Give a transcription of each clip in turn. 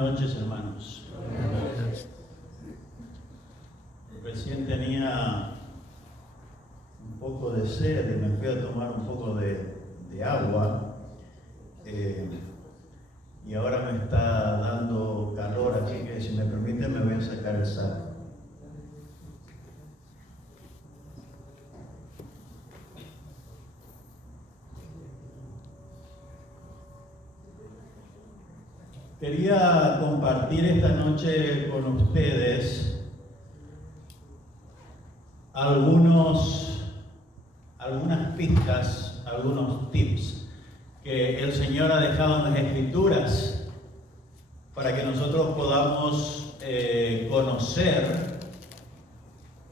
noches, hermanos. Recién tenía un poco de sed y me fui a tomar un poco de agua y ahora me está dando calor, así que si me permiten me voy a sacar el saco. Quería compartir esta noche con ustedes algunas pistas, algunos tips que el Señor ha dejado en las Escrituras para que nosotros podamos conocer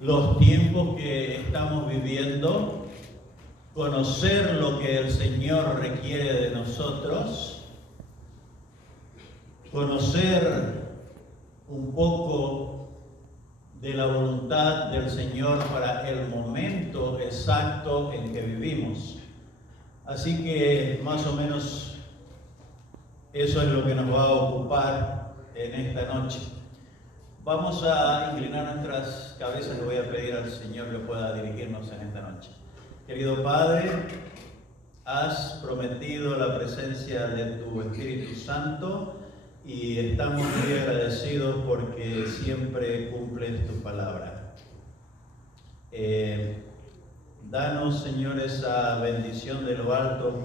los tiempos que estamos viviendo, conocer lo que el Señor requiere de nosotros, conocer un poco de la voluntad del Señor para el momento exacto en que vivimos. Así que más o menos eso es lo que nos va a ocupar en esta noche. Vamos a inclinar nuestras cabezas y voy a pedir al Señor que pueda dirigirnos en esta noche. Querido Padre, has prometido la presencia de tu Espíritu Santo y estamos muy agradecidos porque siempre cumples tu palabra. Danos, Señor, esa bendición de lo alto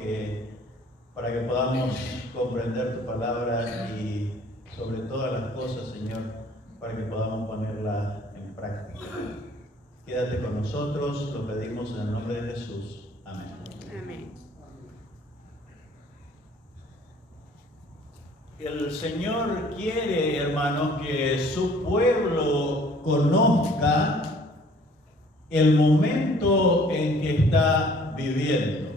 para que podamos comprender tu palabra y sobre todas las cosas, Señor, para que podamos ponerla en práctica. Quédate con nosotros, lo pedimos en el nombre de Jesús. Amén. Amén. El Señor quiere, hermanos, que su pueblo conozca el momento en que está viviendo.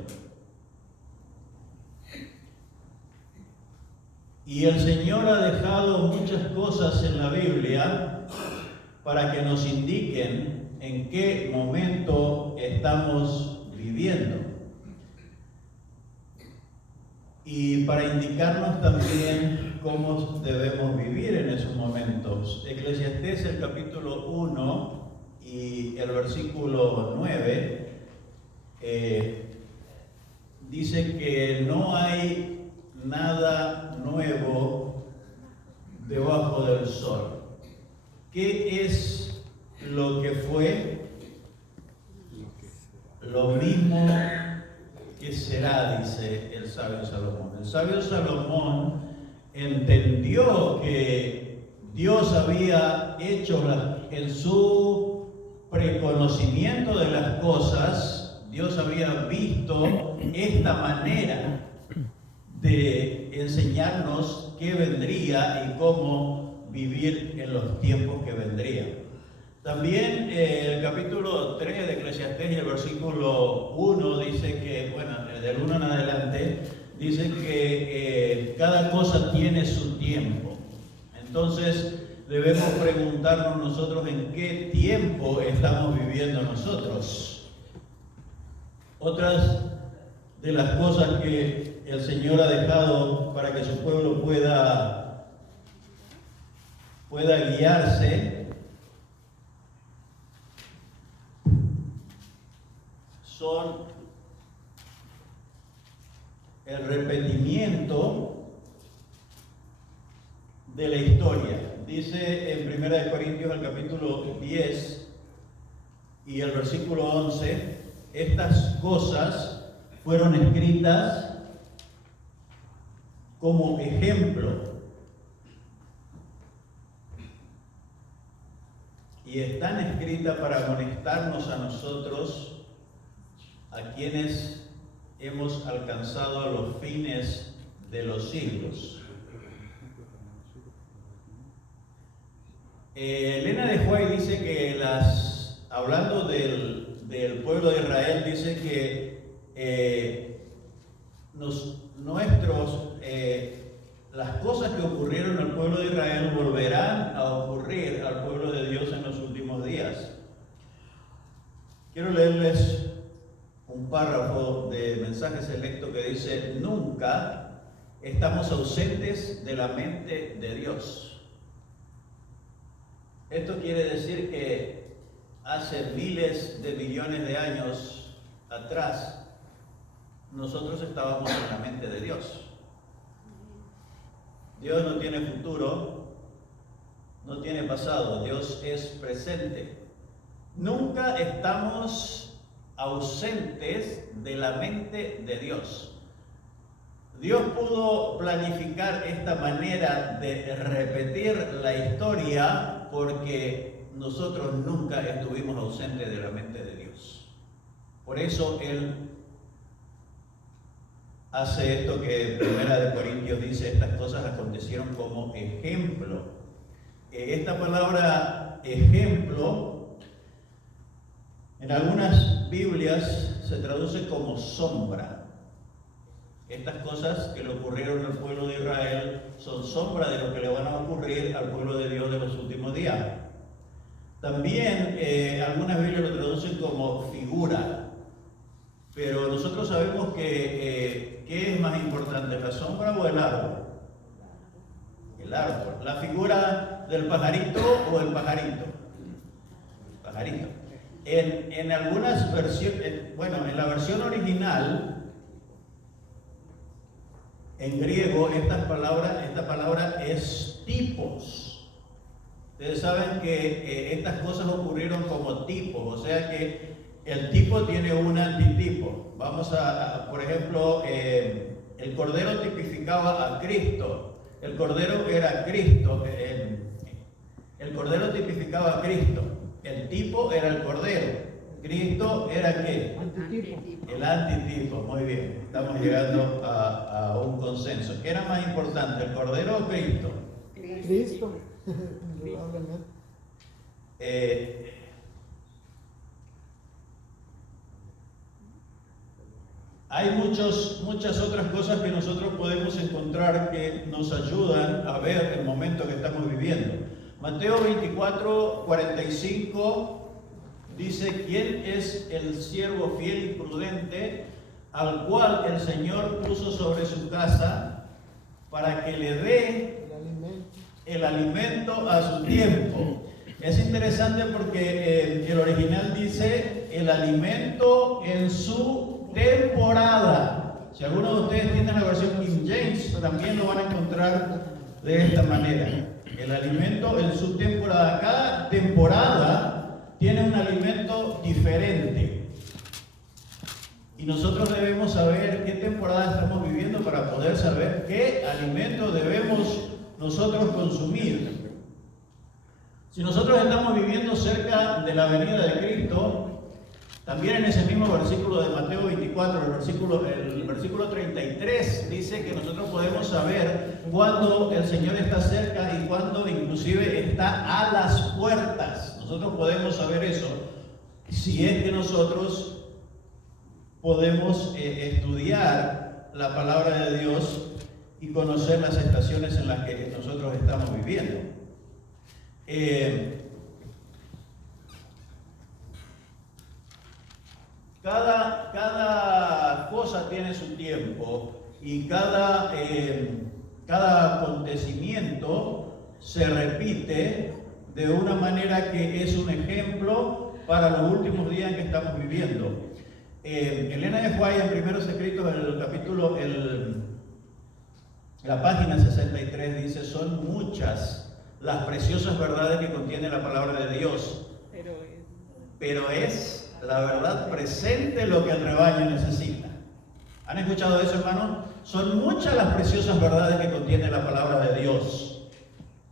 Y el Señor ha dejado muchas cosas en la Biblia para que nos indiquen en qué momento estamos viviendo. Y para indicarnos también cómo debemos vivir en esos momentos. Eclesiastés, el capítulo 1 y el versículo 9, dice que no hay nada nuevo debajo del sol. ¿Qué es lo que fue? Lo mismo que será, dice el sabio Salomón. El sabio Salomón entendió que Dios había hecho en su preconocimiento de las cosas, Dios había visto esta manera de enseñarnos qué vendría y cómo vivir en los tiempos que vendrían. También el capítulo 3 de Eclesiastés y el versículo 1 dice que, bueno, del 1 en adelante, dice que cada cosa tiene su tiempo. Entonces debemos preguntarnos nosotros en qué tiempo estamos viviendo nosotros. Otras de las cosas que el Señor ha dejado para que su pueblo pueda guiarse son el repetimiento de la historia. Dice en 1 Corintios, el capítulo 10 y el versículo 11, estas cosas fueron escritas como ejemplo y están escritas para amonestarnos a nosotros, a quienes hemos alcanzado los fines de los siglos. Elena de White dice que hablando del pueblo de Israel, dice que las cosas que ocurrieron al pueblo de Israel volverán a ocurrir al pueblo de Dios en los últimos días. Quiero leerles un párrafo de Mensaje Selecto que dice: nunca estamos ausentes de la mente de Dios. Esto quiere decir que hace miles de millones de años atrás, nosotros estábamos en la mente de Dios. Dios no tiene futuro, no tiene pasado, Dios es presente. Nunca estamos ausentes de la mente de Dios. Dios pudo planificar esta manera de repetir la historia porque nosotros nunca estuvimos ausentes de la mente de Dios. Por eso Él hace esto que Primera de Corintios dice, estas cosas acontecieron como ejemplo. Esta palabra ejemplo, en algunas Biblias se traduce como sombra. Estas cosas que le ocurrieron al pueblo de Israel son sombra de lo que le van a ocurrir al pueblo de Dios de los últimos días. También algunas Biblias lo traducen como figura. Pero nosotros sabemos que ¿qué es más importante, la sombra o el árbol? El árbol. ¿La figura del pajarito o el pajarito? El pajarito. En algunas versiones, en la versión original, en griego, esta palabra es tipos. Ustedes saben que estas cosas ocurrieron como tipos, o sea que el tipo tiene un antitipo. Vamos por ejemplo, el cordero tipificaba a Cristo. El cordero era Cristo. El cordero tipificaba a Cristo. El tipo era el cordero. Cristo era ¿qué? Antitipo. El antitipo. Muy bien. Estamos llegando a un consenso. ¿Qué era más importante, el cordero o Cristo? Cristo. Indudablemente. Hay muchas otras cosas que nosotros podemos encontrar que nos ayudan a ver el momento que estamos viviendo. Mateo 24, 45 dice: ¿quién es el siervo fiel y prudente al cual el Señor puso sobre su casa para que le dé el alimento a su tiempo? Es interesante porque el original dice el alimento en su temporada. Si alguno de ustedes tiene la versión King James, también lo van a encontrar de esta manera. El alimento en su temporada. Cada temporada tiene un alimento diferente. Y nosotros debemos saber qué temporada estamos viviendo para poder saber qué alimento debemos nosotros consumir. Si nosotros estamos viviendo cerca de la venida de Cristo, también en ese mismo versículo de Mateo 24, el versículo 33, dice que nosotros podemos saber cuándo el Señor está cerca y cuándo inclusive está a las puertas. Nosotros podemos saber eso si es que nosotros podemos estudiar la palabra de Dios y conocer las estaciones en las que nosotros estamos viviendo. Cada cosa tiene su tiempo y cada acontecimiento se repite de una manera que es un ejemplo para los últimos días en que estamos viviendo. Elena de White, en Primeros Escritos, en el capítulo, la página 63, dice: son muchas las preciosas verdades que contiene la palabra de Dios, pero es la verdad presente lo que el rebaño necesita. ¿Han escuchado eso, hermano? Son muchas las preciosas verdades que contiene la palabra de Dios,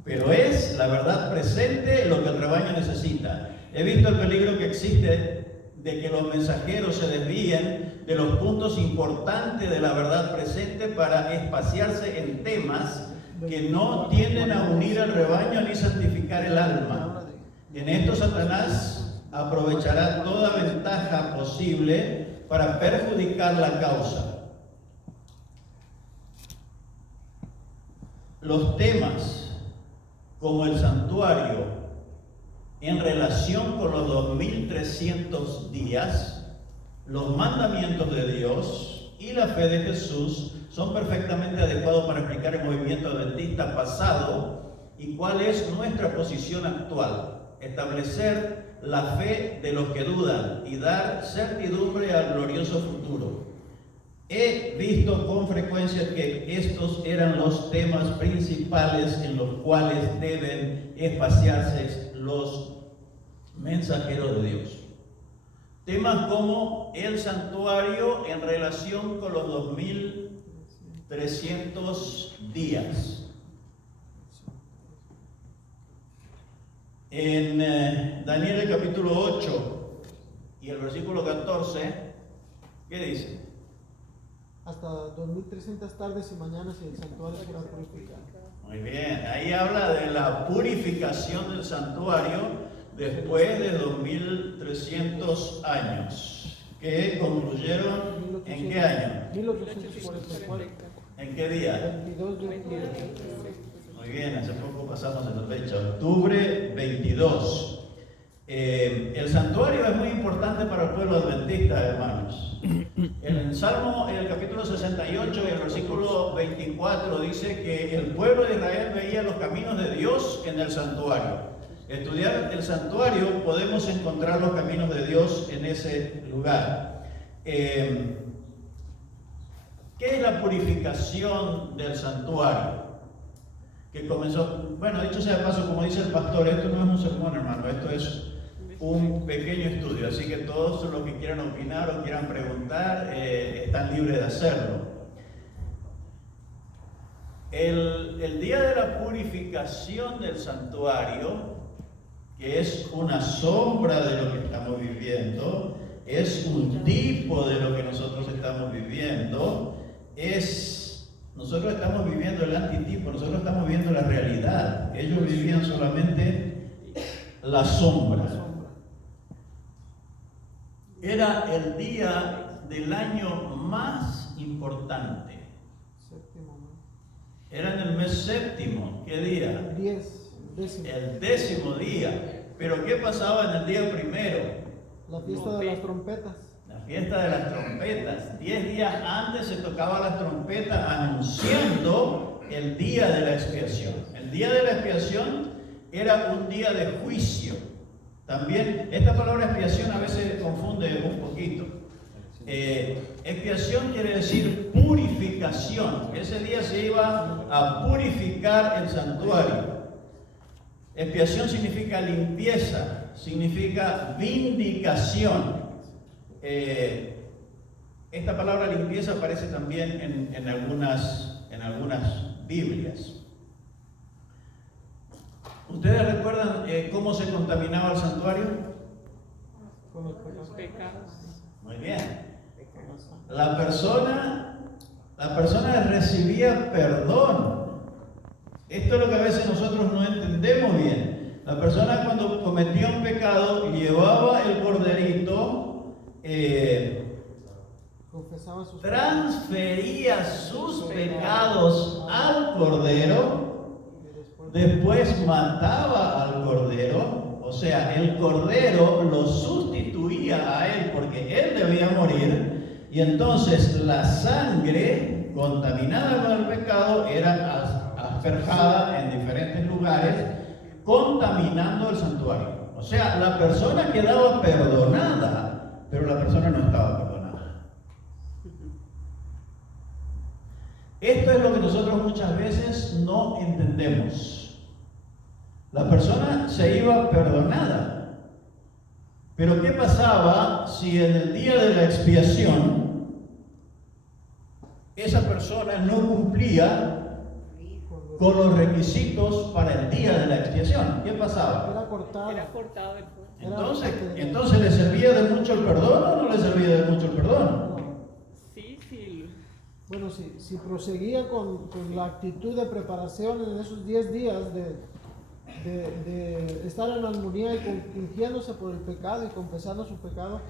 pero es la verdad presente lo que el rebaño necesita. He visto el peligro que existe de que los mensajeros se desvíen de los puntos importantes de la verdad presente para espaciarse en temas que no tienden a unir al rebaño ni santificar el alma. En esto Satanás aprovechará toda ventaja posible para perjudicar la causa. Los temas como el santuario en relación con los 2300 días, los mandamientos de Dios, y la fe de Jesús son perfectamente adecuados para explicar el movimiento adventista pasado y cuál es nuestra posición actual. Establecer la fe de los que dudan y dar certidumbre al glorioso futuro. He visto con frecuencia que estos eran los temas principales en los cuales deben espaciarse los mensajeros de Dios. Temas como el santuario en relación con los 2300 días. En Daniel el capítulo 8 y el versículo 14, ¿qué dice? Hasta 2300 tardes y mañanas y el santuario será purificado. Muy bien, ahí habla de la purificación del santuario después de 2300 años, que concluyeron ¿en qué año? 1844. ¿En qué día? 22 de octubre. Muy bien, hace poco pasamos en la fecha, octubre 22. El santuario es muy importante para el pueblo adventista, hermanos. En el Salmo, en el capítulo 68 y el versículo 24 dice que el pueblo de Israel veía los caminos de Dios en el santuario. Estudiar el santuario podemos encontrar los caminos de Dios en ese lugar. ¿Qué es la purificación del santuario? Que comenzó, bueno, dicho sea de paso, como dice el pastor, esto no es un sermón, hermano, esto es un pequeño estudio, así que todos los que quieran opinar o quieran preguntar están libres de hacerlo. El día de la purificación del santuario, que es una sombra de lo que estamos viviendo, es un tipo de lo que nosotros estamos viviendo, nosotros estamos viviendo el antitipo, nosotros estamos viviendo la realidad. Ellos vivían solamente la sombra. Era el día del año más importante. Era en el mes séptimo. ¿Qué día? 10. El 10º día. Pero ¿qué pasaba en el día primero? La fiesta de las trompetas. La fiesta de las trompetas. 10 días antes se tocaba las trompetas anunciando el día de la expiación. El día de la expiación era un día de juicio. También, esta palabra expiación a veces confunde un poquito. Expiación quiere decir purificación. Ese día se iba a purificar el santuario. Expiación significa limpieza, significa vindicación. Esta palabra limpieza aparece también en algunas Biblias. ¿Ustedes recuerdan cómo se contaminaba el santuario? Con los pecados. Muy bien. La persona recibía perdón. Esto es lo que a veces nosotros no entendemos bien. La persona cuando cometía un pecado llevaba el corderito, transfería sus pecados al cordero, después mataba al cordero, o sea, el cordero lo sustituía a él porque él debía morir, y entonces la sangre contaminada con el pecado era asperjada en diferentes lugares, contaminando el santuario. O sea, la persona quedaba perdonada, pero la persona no estaba perdonada. Esto es lo que nosotros muchas veces no entendemos. La persona se iba perdonada, pero ¿qué pasaba si en el día de la expiación esa persona no cumplía con los requisitos para el día de la expiación? ¿Qué pasaba? Era cortado el fuego. Entonces, ¿le servía de mucho el perdón o no le servía de mucho el perdón? Sí. Bueno, si proseguía con la actitud de preparación en esos 10 días de estar en armonía y fingiéndose por el pecado y confesando su pecado,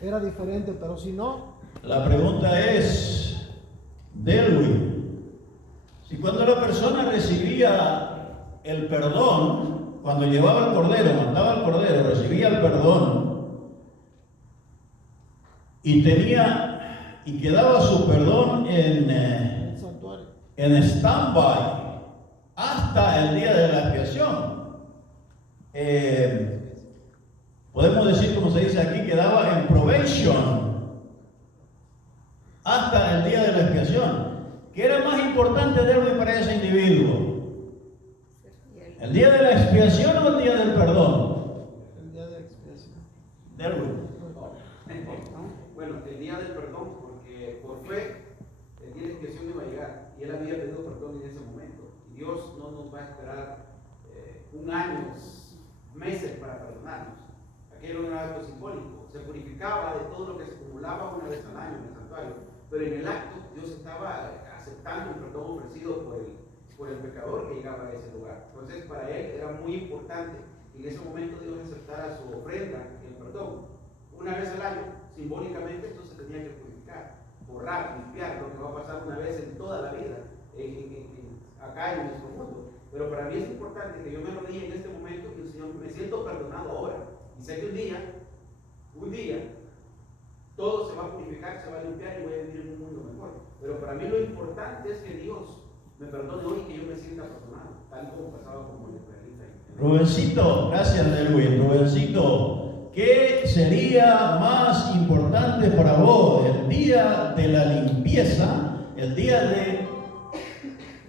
era diferente, pero si no... La pregunta es, Delwin, si cuando la persona recibía el perdón, cuando llevaba el cordero, mataba al cordero, recibía el perdón y y quedaba su perdón el santuario. en stand-by hasta el día de la expiación. Podemos decir, como se dice aquí, quedaba en probation hasta el día de la expiación. ¿Qué era más importante para ese individuo? ¿El día de la expiación o el día del perdón? El día de la expiación. Derwin. Bueno, el día del perdón, porque por fe el día de expiación iba a llegar y él había pedido perdón en ese momento. Y Dios no nos va a esperar un año, meses para perdonarnos. Aquello era un acto simbólico, se purificaba de todo lo que se acumulaba una vez al año en el santuario, pero en el acto Dios estaba aceptando un perdón ofrecido por el pecador que llegaba a ese lugar. Entonces para él era muy importante que en ese momento Dios aceptara su ofrenda, el perdón. Una vez al año, simbólicamente, esto se tenía que purificar, borrar, limpiar, lo que va a pasar una vez en toda la vida, acá en nuestro mundo. Pero para mí es importante que yo me arrodille en este momento y el Señor, me siento perdonado ahora. Y sé que un día, todo se va a purificar, se va a limpiar y voy a vivir en un mundo mejor. Pero para mí lo importante es que Dios me perdone hoy y que yo me sienta perdonado, tal como pasaba con el israelita. Rubencito, gracias Derwin. Rubencito, ¿qué sería más importante para vos? ¿El día de la limpieza, el día de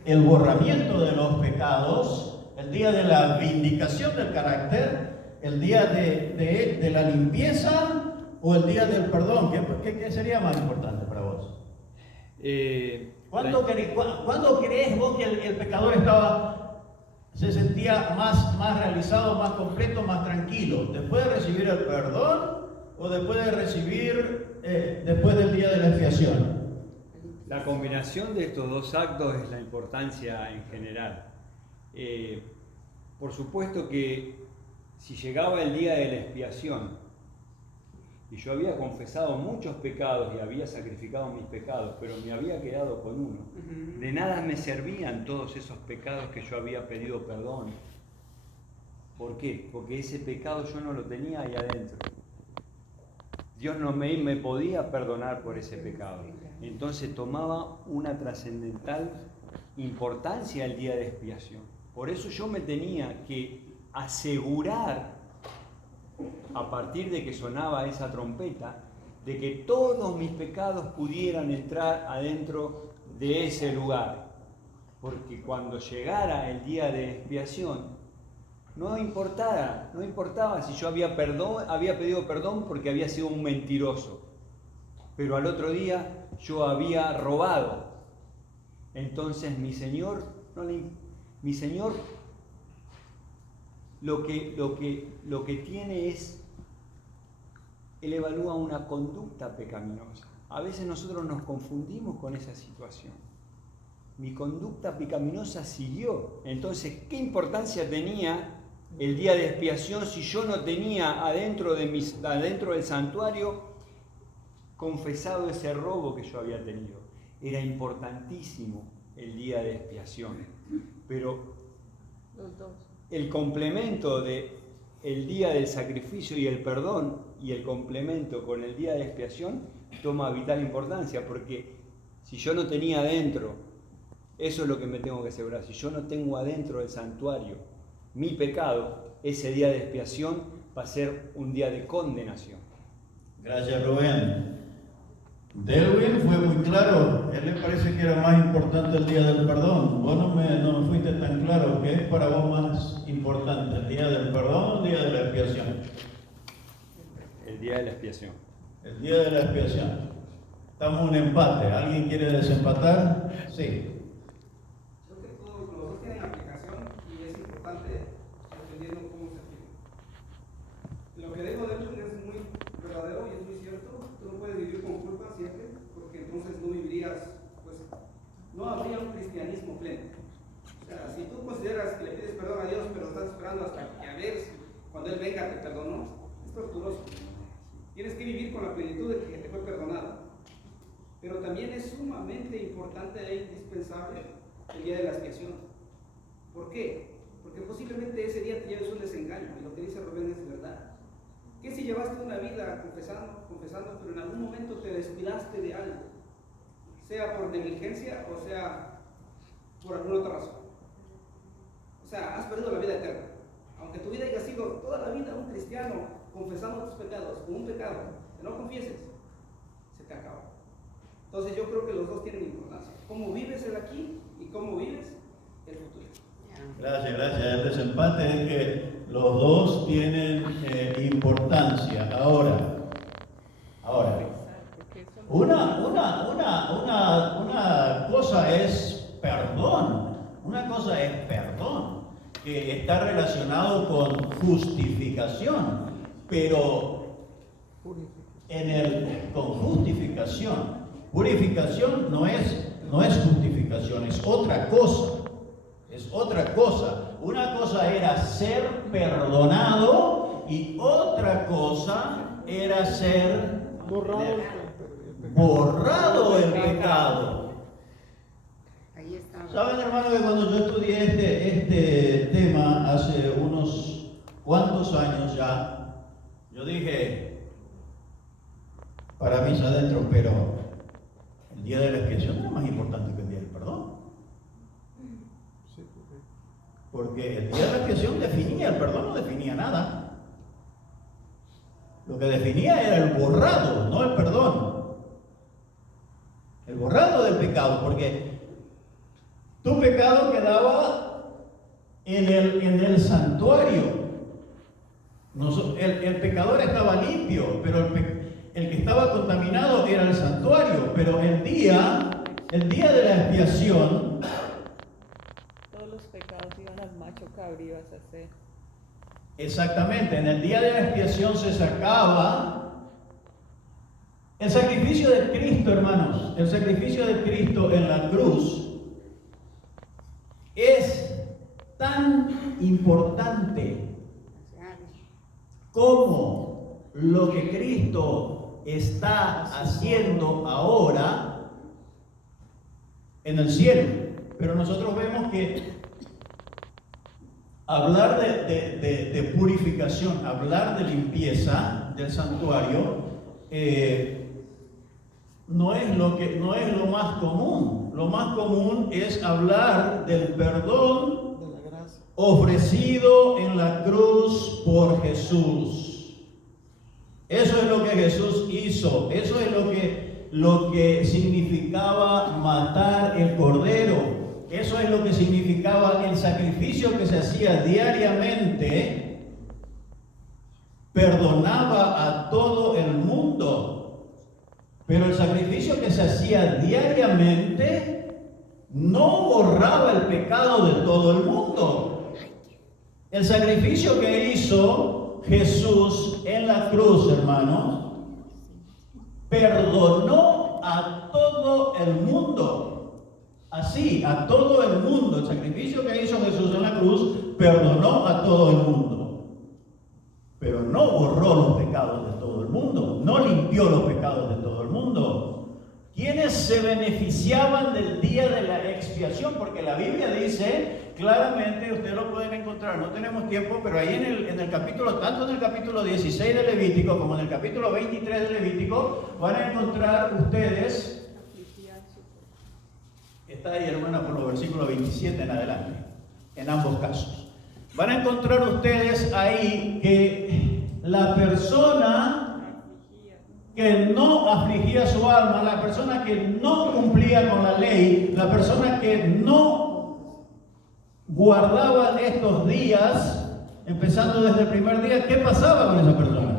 el borramiento de los pecados, el día de la vindicación del carácter, el día de la limpieza o el día del perdón? ¿Qué sería más importante para vos? ¿Cuándo crees vos que el pecador se sentía más realizado, más completo, más tranquilo? ¿Después de recibir el perdón o después de recibir, después del día de la expiación? La combinación de estos dos actos es la importancia en general. Por supuesto que si llegaba el día de la expiación y yo había confesado muchos pecados y había sacrificado mis pecados, pero me había quedado con uno, de nada me servían todos esos pecados que yo había pedido perdón. ¿Por qué? Porque ese pecado yo no lo tenía ahí adentro. Dios no me podía perdonar por ese pecado. Entonces tomaba una trascendental importancia el día de expiación. Por eso yo me tenía que asegurar, a partir de que sonaba esa trompeta, de que todos mis pecados pudieran entrar adentro de ese lugar. Porque cuando llegara el día de expiación, no importaba si yo había pedido perdón porque había sido un mentiroso, pero al otro día yo había robado. Entonces mi Señor lo que tiene es, Él evalúa una conducta pecaminosa. A veces nosotros nos confundimos con esa situación. Mi conducta pecaminosa siguió. Entonces, ¿qué importancia tenía el día de expiación si yo no tenía adentro del santuario confesado ese robo que yo había tenido? Era importantísimo el día de expiación. Pero el complemento de el día del sacrificio y el perdón y el complemento con el día de expiación toma vital importancia, porque si yo no tenía adentro, eso es lo que me tengo que asegurar, si yo no tengo adentro del santuario mi pecado, ese día de expiación va a ser un día de condenación. Gracias, Rubén. Derwin fue muy claro. Él le parece que era más importante el día del perdón. Vos no me fuiste tan claro. ¿Qué es para vos más importante, el día del perdón o el día de la expiación? El día de la expiación. El día de la expiación. Estamos en un empate. ¿Alguien quiere desempatar? Sí. Creo que todos los dos tienen aplicación y es importante dependiendo cómo se aplica. Lo que dijo Derwin es muy verdadero y es muy cierto. Tú no puedes vivir con culpa siempre, porque entonces no vivirías, pues, no habría un cristianismo pleno. O sea, si tú consideras que le pides perdón a Dios, pero estás esperando hasta que a ver cuando Él venga te perdonó, es torturoso. Tienes que vivir con la plenitud de que te fue perdonado. Pero también es sumamente importante e indispensable el día de la expiación. ¿Por qué? Porque posiblemente ese día te lleves un desengaño, y lo que dice Rubén es verdad. ¿Qué si llevaste una vida confesando, pero en algún momento te descuidaste de algo? sea por negligencia o sea por alguna otra razón. O sea, has perdido la vida eterna. Aunque tu vida haya sido toda la vida un cristiano confesando tus pecados, con un pecado que no confieses, se te acaba. Entonces yo creo que los dos tienen importancia. Cómo vives el aquí y cómo vives el futuro. Gracias, gracias. El desempate es que los dos tienen importancia. Ahora, una cosa es perdón. Una cosa es perdón, que está relacionado con justificación, pero con justificación. Purificación no es justificación, es otra cosa. Es otra cosa. Una cosa era ser perdonado y otra cosa era ser borrado el pecado. Saben, hermano, que cuando yo estudié este tema hace unos cuantos años ya, yo dije, para mí es adentro, pero el día de la expiación es más importante que el día del perdón. Porque el día de la expiación definía, el perdón no definía nada. Lo que definía era el borrado, no el perdón. El borrado del pecado, porque tu pecado quedaba en el santuario. El pecador estaba limpio, pero el que estaba contaminado era el santuario. Pero el día de la expiación, todos los pecados iban al macho cabrío a hacer. exactamente, en el día de la expiación se sacaba el sacrificio de Cristo, hermanos. El sacrificio de Cristo en la cruz es tan importante como lo que Cristo está haciendo ahora en el cielo. Pero nosotros vemos que hablar de purificación, hablar de limpieza del santuario, no es lo más común. Lo más común es hablar del perdón ofrecido en la cruz por Jesús. Eso es lo que Jesús hizo. Eso es lo que significaba matar el cordero. Eso es lo que significaba el sacrificio que se hacía diariamente. Perdonaba a todo el mundo. Pero el sacrificio que se hacía diariamente no borraba el pecado de todo el mundo. El sacrificio que hizo Jesús en la cruz, hermanos, perdonó a todo el mundo. Así, a todo el mundo. El sacrificio que hizo Jesús en la cruz perdonó a todo el mundo. Pero no borró los pecados de todo el mundo. No limpió los pecados de todo el mundo. ¿Quiénes se beneficiaban del día de la expiación? Porque la Biblia dice claramente, ustedes lo pueden encontrar, no tenemos tiempo, pero ahí en el capítulo, tanto en el capítulo 16 de Levítico como en el capítulo 23 de Levítico, van a encontrar ustedes, está ahí, hermana, por los versículos 27 en adelante, en ambos casos. Van a encontrar ustedes ahí que la persona que no afligía su alma, la persona que no cumplía con la ley, la persona que no guardaba estos días, empezando desde el primer día, ¿qué pasaba con esa persona?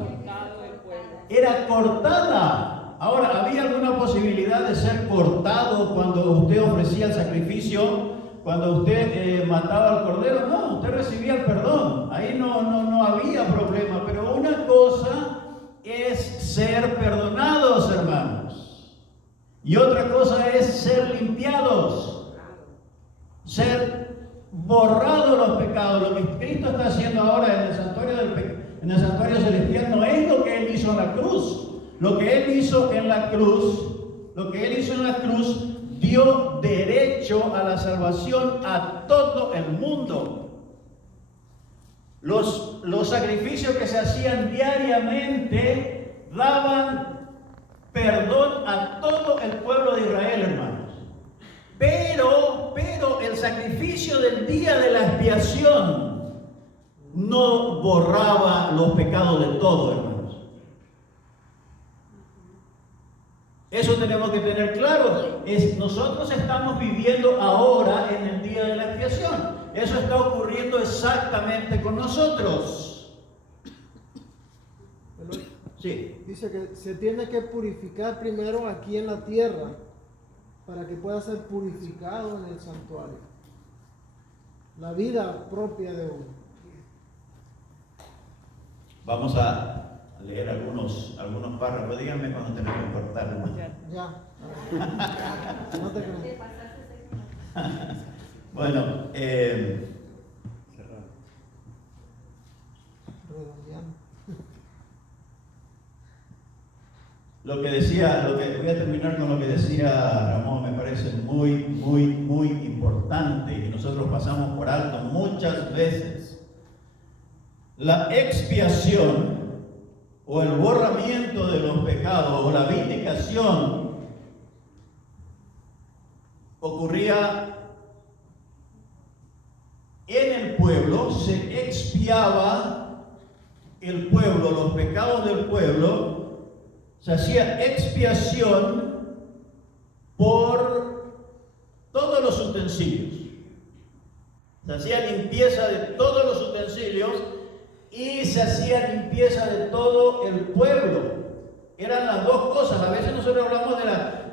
Era cortada. Ahora, ¿había alguna posibilidad de ser cortado cuando usted ofrecía el sacrificio? Cuando usted mataba al cordero, no, usted recibía el perdón. Ahí no había problema. Pero una cosa es ser perdonados, hermanos. Y otra cosa es ser limpiados. Ser borrados los pecados. Lo que Cristo está haciendo ahora en el santuario celestial no es lo que Él hizo en la cruz. Lo que Él hizo en la cruz, dio derecho a la salvación a todo el mundo. Los sacrificios que se hacían diariamente daban perdón a todo el pueblo de Israel, hermano. sacrificio del día de la expiación no borraba los pecados de todo, hermanos. Eso tenemos que tener claro. Nosotros estamos viviendo ahora en el día de la expiación. Eso está ocurriendo exactamente con nosotros. Sí. Dice que se tiene que purificar primero aquí en la tierra para que pueda ser purificado en el santuario. La vida propia de uno. Vamos a leer algunos párrafos. Díganme cuando tenemos que cortar, hermano. Ya. No te creas. Bueno, Redondeando. voy a terminar con lo que decía Ramón, me parece muy importante y nosotros pasamos por alto muchas veces. La expiación o el borramiento de los pecados o la vindicación ocurría en el pueblo, se expiaba el pueblo, los pecados del pueblo. Se hacía expiación por todos los utensilios. Se hacía limpieza de todos los utensilios y se hacía limpieza de todo el pueblo. Eran las dos cosas. A veces nosotros hablamos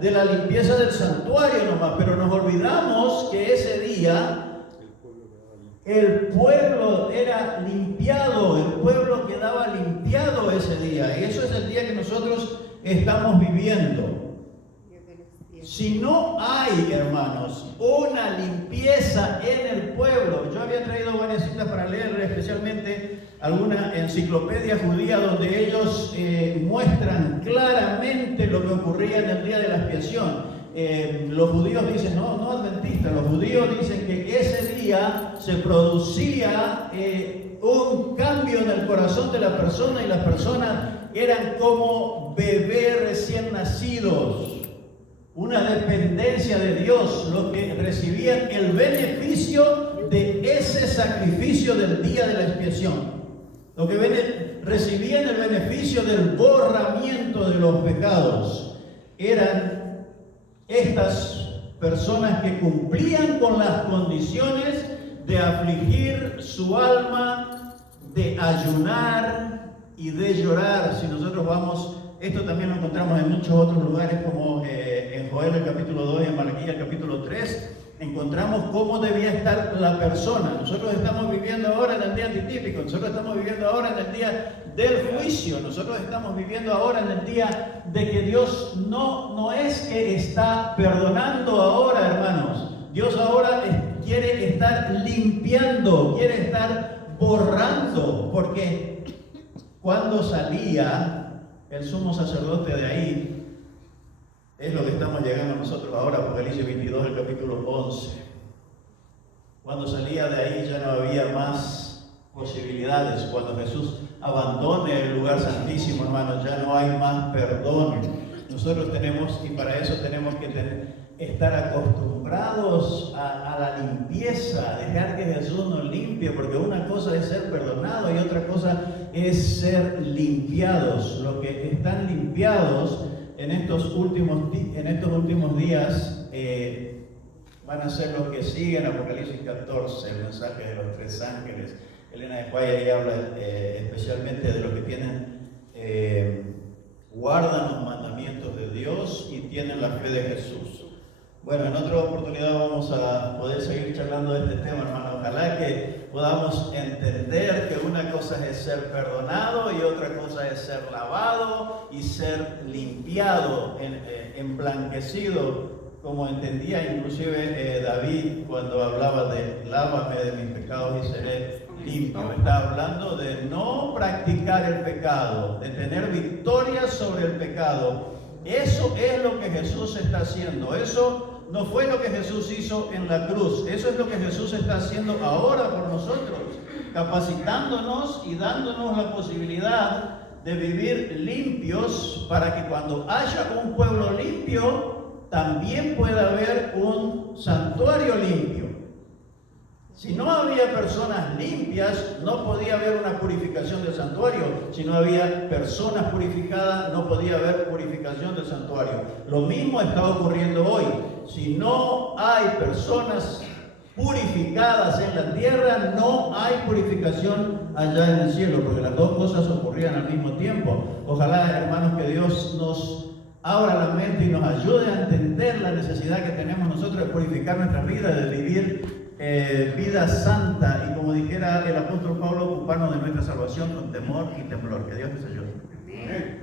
de la limpieza del santuario nomás, pero nos olvidamos que ese día el pueblo era limpiado, el pueblo quedaba limpiado ese día. Y eso es el día que nosotros estamos viviendo. Si no hay, hermanos, una limpieza en el pueblo, yo había traído varias citas para leer, especialmente alguna enciclopedia judía donde ellos muestran claramente lo que ocurría en el día de la expiación. Los judíos dicen, no adventistas, los judíos dicen que ese día se producía un cambio en el corazón de la persona y las personas eran como bebés recién nacidos, una dependencia de Dios, los que recibían el beneficio de ese sacrificio del día de la expiación, los que recibían el beneficio del borramiento de los pecados, eran estas personas que cumplían con las condiciones de afligir su alma, de ayunar y de llorar. Si nosotros vamos, esto también lo encontramos en muchos otros lugares, como en Joel el capítulo 2 y en Malaquías el capítulo 3, encontramos cómo debía estar la persona. Nosotros estamos viviendo ahora en el día antitípico, nosotros estamos viviendo ahora en el día del juicio, nosotros estamos viviendo ahora en el día de que Dios no es que está perdonando ahora, hermanos. Dios ahora quiere estar limpiando, quiere estar borrando, porque cuando salía el sumo sacerdote de ahí, es lo que estamos llegando nosotros ahora, Apocalipsis 22, el capítulo 11. Cuando salía de ahí ya no había más posibilidades. Cuando Jesús abandone el lugar santísimo, hermanos, ya no hay más perdón. Nosotros tenemos, y para eso tenemos que estar acostumbrados a la limpieza, a dejar que Jesús nos limpie, porque una cosa es ser perdonado y otra cosa es ser limpiados. Los que están limpiados en estos últimos días van a ser los que siguen Apocalipsis 14, el mensaje de los tres ángeles. Elena de Guaya ahí habla especialmente de los que guardan los mandamientos de Dios y tienen la fe de Jesús. Bueno, en otra oportunidad vamos a poder seguir charlando de este tema, hermano. Ojalá que podamos entender que una cosa es ser perdonado y otra cosa es ser lavado y ser limpiado, emblanquecido, como entendía inclusive David cuando hablaba de lávame de mis pecados y seré limpio. Está hablando de no practicar el pecado, de tener victoria sobre el pecado. Eso es lo que Jesús está haciendo. Eso no fue lo que Jesús hizo en la cruz. Eso es lo que Jesús está haciendo ahora por nosotros, capacitándonos y dándonos la posibilidad de vivir limpios para que cuando haya un pueblo limpio, también pueda haber un santuario limpio. Si no había personas limpias, no podía haber una purificación del santuario. Si no había personas purificadas, no podía haber purificación del santuario. Lo mismo está ocurriendo hoy. Si no hay personas purificadas en la tierra, no hay purificación allá en el cielo, porque las dos cosas ocurrían al mismo tiempo. Ojalá, hermanos, que Dios nos abra la mente y nos ayude a entender la necesidad que tenemos nosotros de purificar nuestra vida, de vivir vida santa, y como dijera el apóstol Pablo, ocuparnos de nuestra salvación con temor y temblor. Que Dios les ayude. Amén.